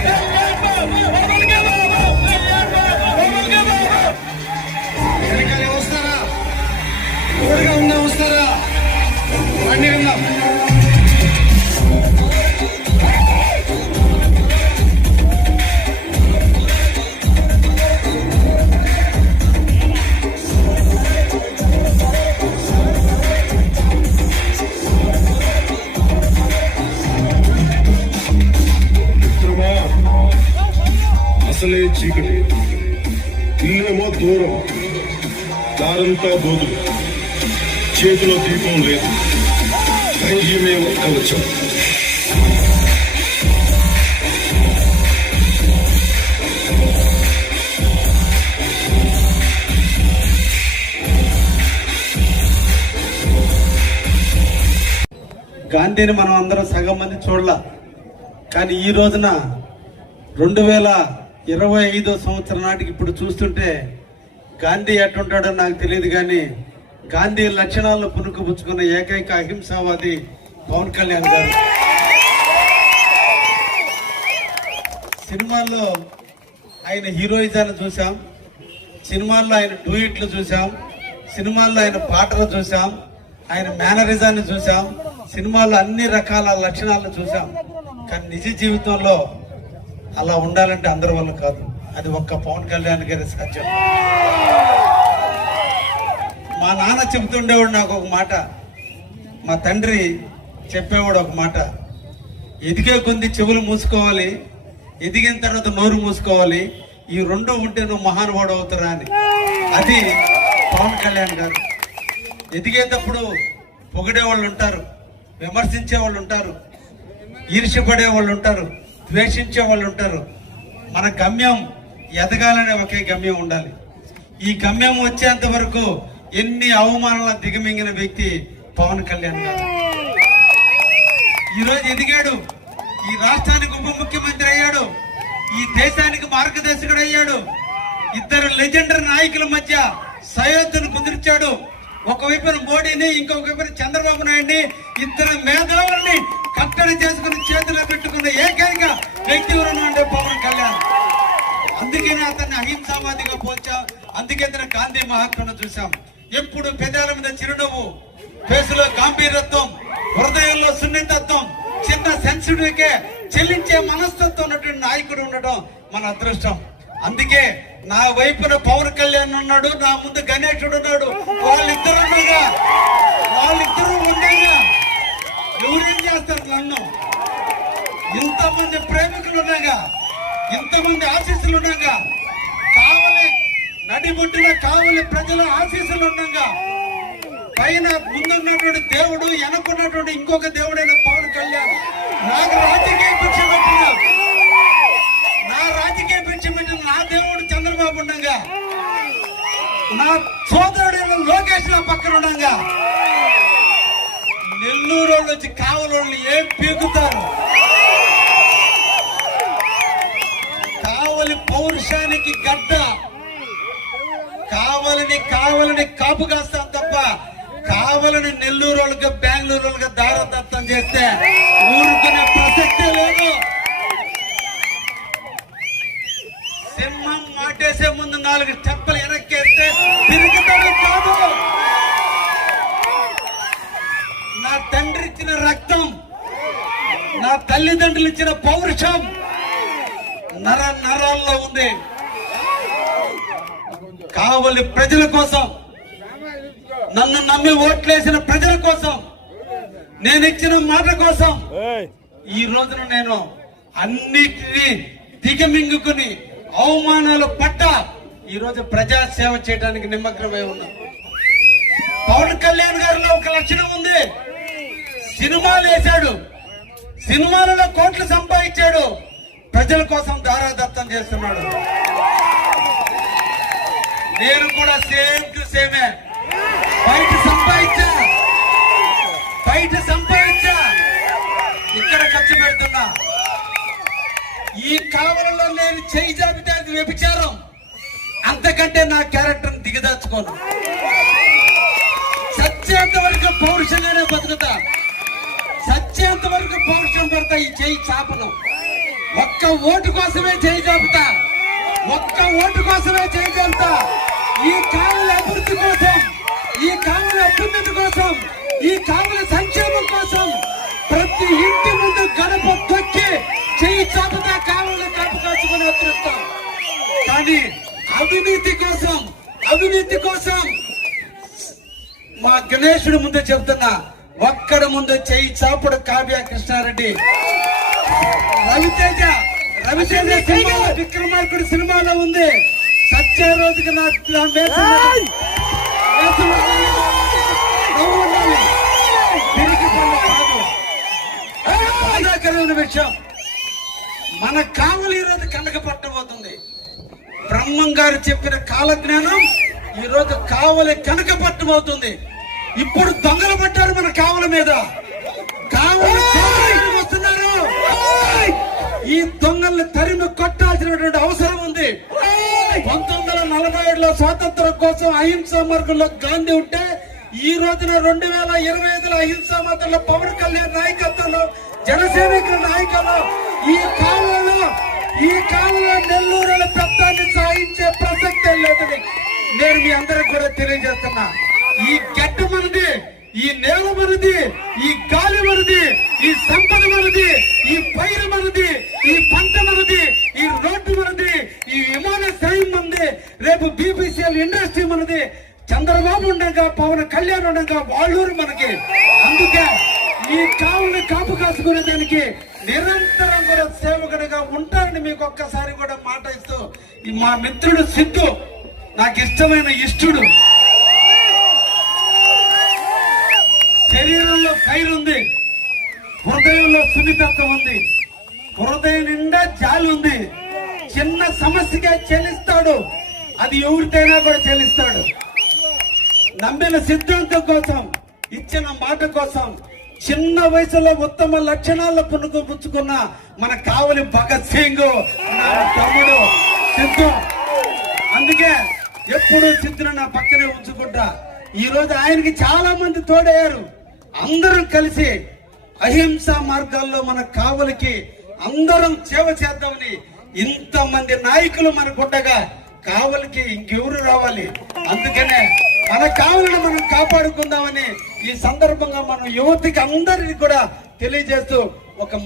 Yeah. అసలే చీకటి. ఇల్లేమో దూరం. దారంతా బోధులు చేతిలో దీపం లేదు. ధైర్యమే కవచం గాంధీని మనం అందరం సగం మంది చూడాల. కానీ ఈ రోజున రెండు వేల ఇరవై ఐదో సంవత్సరం నాటికి ఇప్పుడు చూస్తుంటే గాంధీ ఎట్టుంటాడో నాకు తెలియదు కానీ గాంధీ లక్షణాలను పునుకుపుచ్చుకున్న ఏకైక అహింసావాది పవన్ కళ్యాణ్ గారు. సినిమాల్లో ఆయన హీరోయిజాన్ని చూసాం సినిమాల్లో ఆయన డూయిట్లు చూసాం సినిమాల్లో ఆయన పాటలు చూసాం ఆయన మేనరిజాన్ని చూసాం సినిమాల్లో అన్ని రకాల లక్షణాలను చూసాం కానీ నిజ జీవితంలో అలా ఉండాలంటే అందరి వల్ల కాదు. అది ఒక్క పవన్ కళ్యాణ్ గారి సాధ్యం మా నాన్న చెబుతుండేవాడు నాకు ఒక మాట. మా తండ్రి చెప్పేవాడు ఒక మాట. ఎదిగే కొద్ది చెవులు మూసుకోవాలి ఎదిగిన తర్వాత నోరు మూసుకోవాలి ఈ రెండు ఉంటే నువ్వు మహానుభావుడు అవుతారా అని. అది పవన్ కళ్యాణ్ గారు. ఎదిగేటప్పుడు పొగిడే వాళ్ళు ఉంటారు విమర్శించే వాళ్ళు ఉంటారు ఈర్ష్యపడే వాళ్ళు ఉంటారు. ద్వేషించే వాళ్ళు ఉంటారు. మన గమ్యం ఎదగాలనే ఒకే గమ్యం ఉండాలి. ఈ గమ్యం వచ్చేంత వరకు ఎన్ని అవమానాల దిగమింగిన వ్యక్తి పవన్ కళ్యాణ్ గారు. ఈ రోజు ఎదిగాడు. ఈ రాష్ట్రానికి ఉప ముఖ్యమంత్రి అయ్యాడు. ఈ దేశానికి మార్గదర్శకుడు అయ్యాడు. ఇద్దరు లెజెండరీ నాయకుల మధ్య సయోధ్యను కుదిర్చాడు. ఒకవైపున మోడీని ఇంకొక వైపున చంద్రబాబు నాయుడిని ఇద్దరు మేధావుల్ని కట్టడి చేసుకుని చేతిలో పెట్టుకున్న ఏకైక వ్యక్తి ఎవరన్నా అంటే పవన్ కళ్యాణ్. అందుకనే అతన్ని అహింసావాదిగా పోల్చా. అందుకే అతను గాంధీ మహాత్మను చూసాం ఎప్పుడు పెదాల మీద చిరునవ్వు ఫేసులో గాంభీరత్వం హృదయంలో సున్నితత్వం చిన్న సెన్సిటివ్కే చెల్లించే మనస్తత్వం ఉన్నటువంటి నాయకుడు ఉండటం మన అదృష్టం. అందుకే నా వైపున పవన్ కళ్యాణ్ ఉన్నాడు నా ముందు గణేశుడు ఉన్నాడు. వాళ్ళిద్దరు ఉండగా వాళ్ళిద్దరూ ఉండగా ఎవరేం చేస్తారు ఇంతమంది ప్రేమికులు ఉన్నాగా ఇంతమంది ఆశీస్సులు ఉండగా కావలి నడిబొట్టిన కావలి ప్రజల ఆశీస్సులు ఉండగా పైన ముందున్నటువంటి దేవుడు వెనకున్నటువంటి ఇంకొక దేవుడైన పవన్ కళ్యాణ్. నాకు రాజకీయ భిక్ష పెట్టిన నా రాజకీయ భిక్ష పెట్టిన నా దేవుడు చంద్రబాబు ఉండగా నా సోదరుడైన లోకేష్ నా పక్కన ఉండగా నెల్లూరు వాళ్ళు వచ్చి కావలోళ్ళు ఏం పీకుతారు? కావలి పౌరుషానికి గడ్డ. కావలని కావలని కాపు కాస్తాం తప్ప కావలని నెల్లూరు వాళ్ళకి బెంగళూరు వాళ్ళకి దారదత్తం చేస్తే ఊరుకునే ప్రసక్తే లేదు. సింహం మాటేసే ముందు నాలుగు స్టెప్పులు వెనక్కేస్తే తిరిగి కాదు నా తండ్రి ఇచ్చిన రక్తం నా తల్లిదండ్రులు ఇచ్చిన పౌరుషం నర నరాల్లో ఉంది. కావలి ప్రజల కోసం నన్ను నమ్మి ఓట్లేసిన ప్రజల కోసం నేను ఇచ్చిన మాట కోసం ఈ రోజున నేను అన్నిటినీ దిగమింగుకుని అవమానాలు పట్ట ఈ రోజు ప్రజా సేవ చేయడానికి నిమగ్నమై ఉన్నా. పవన్ కళ్యాణ్ గారిలో ఒక లక్షణం ఉంది. సినిమాలు వేశాడు. సినిమాలలో కోట్లు సంపాదించాడు. ప్రజల కోసం దారాదత్తం చేస్తున్నాడు. నేను కూడా సేమ్ టు సేమే. బయట సంపాదించా. బయట సంపాదించా. ఇక్కడ ఖర్చు పెడుతున్నా. ఈ కావలలో నేను చేయి జాబితా వ్యభిచారం. అంతకంటే నా క్యారెక్టర్ దిగదాచుకోను. సత్యంత వరకు పౌరుషంగానే బతుకుతా. చచ్చేంత వరకు పౌరుషం పడతా ఈ చేయి చాపను ఒక్క ఓటు కోసమే చేయి చేపతా. ఒక్క ఓటు కోసమే చేయి చేపతా. ఈ కావుల అభివృద్ధి కోసం ఈ కావుల అభ్యున్నతి కోసం ఈ కావుల సంక్షేమం కోసం ప్రతి ఇంటి ముందు గడప తొక్కి చేయి చాపుతా కావులను కాపు కాచుకుని కానీ అవినీతి కోసం అవినీతి కోసం మా గణేశుడి ముందు చెబుతున్నా ఒక్కడ ముందు చేయి చాపుడు కావ్య కృష్ణారెడ్డి. రవితేజ రవితేజ సినిమాలో విక్రమార్కుడు సినిమాలో ఉంది. సత్య రోజుకి నా. బాధాకరమైన విషయం. మన కావలి ఈరోజు కండక పట్టబోతుంది బ్రహ్మం గారు చెప్పిన కాలజ్ఞానం ఈ రోజు కావలి కనక పట్టమవుతుంది ఇప్పుడు దొంగలు పట్టారు మన కావల మీద. కావలి వస్తున్నారు? ఈ దొంగల్ని తరిమి కొట్టాల్సినటువంటి అవసరం ఉంది. పంతొమ్మిది వందల నలభై ఏడులో స్వాతంత్రం కోసం అహింసా మార్గంలో గాంధీ ఉంటే ఈ రోజున రెండు వేల ఇరవై ఐదులో అహింసా మార్గంలో పవన్ కళ్యాణ్ నాయకత్వంలో జనసైనికుల నాయకులు ఈ కాలంలో ఈ కాలంలో నెల్లూరులో పెద్దాన్ని సాధించే ప్రసక్తే లేదని నేను మీ అందరికి కూడా తెలియజేస్తున్నా. ఈ గడ్డ మనది ఈ నేల మనది ఈ గాలి మనది ఈ సంపద మనది ఈ పైరు మనది ఈ పంట మనది ఈ రోడ్డు మనది ఈ విమానాశ్రయం మనది రేపు బీపీసీఎల్ ఇండస్ట్రీ మనది చంద్రబాబు ఉండగా పవన్ కళ్యాణ్ ఉండగా వాళ్ళూరు మనకి. అందుకే ఈ కావుని కాపు కాసుకునే దానికి నిరంతరం కూడా సేవకుడిగా ఉంటారని మీకు ఒక్కసారి కూడా మాట ఇస్తూ మా మిత్రుడు సిద్ధు నాకు ఇష్టమైన ఇష్టుడు. శరీరంలో ఉంది హృదయంలో సున్నితత్వం ఉంది. హృదయం నిండా జాలి ఉంది. చిన్న సమస్యగా చెల్లిస్తాడు అది ఎవరికైనా కూడా చెల్లిస్తాడు నమ్మిన సిద్ధాంతం కోసం ఇచ్చిన మాట కోసం చిన్న వయసులో ఉత్తమ లక్షణాల్లో పునుకు పుచ్చుకున్న మన కావలి భగత్ సింగ్ నా తమ్ముడు సిద్ధు. అందుకే ఎప్పుడు సిద్ధును నా పక్కనే ఉంచుకుంటా. ఈ రోజు ఆయనకి చాలా మంది తోడయ్యారు. అందరం కలిసి అహింసా మార్గాల్లో మన కావలికి అందరం సేవ చేద్దామని ఇంతమంది నాయకులు మనకుండగా కావలికి ఇంకెవరు రావాలి? అందుకనే మన కావలిని మనం కాపాడుకుందామని ఈ సందర్భంగా మనం యువతికి అందరికీ కూడా తెలియజేస్తూ ఒక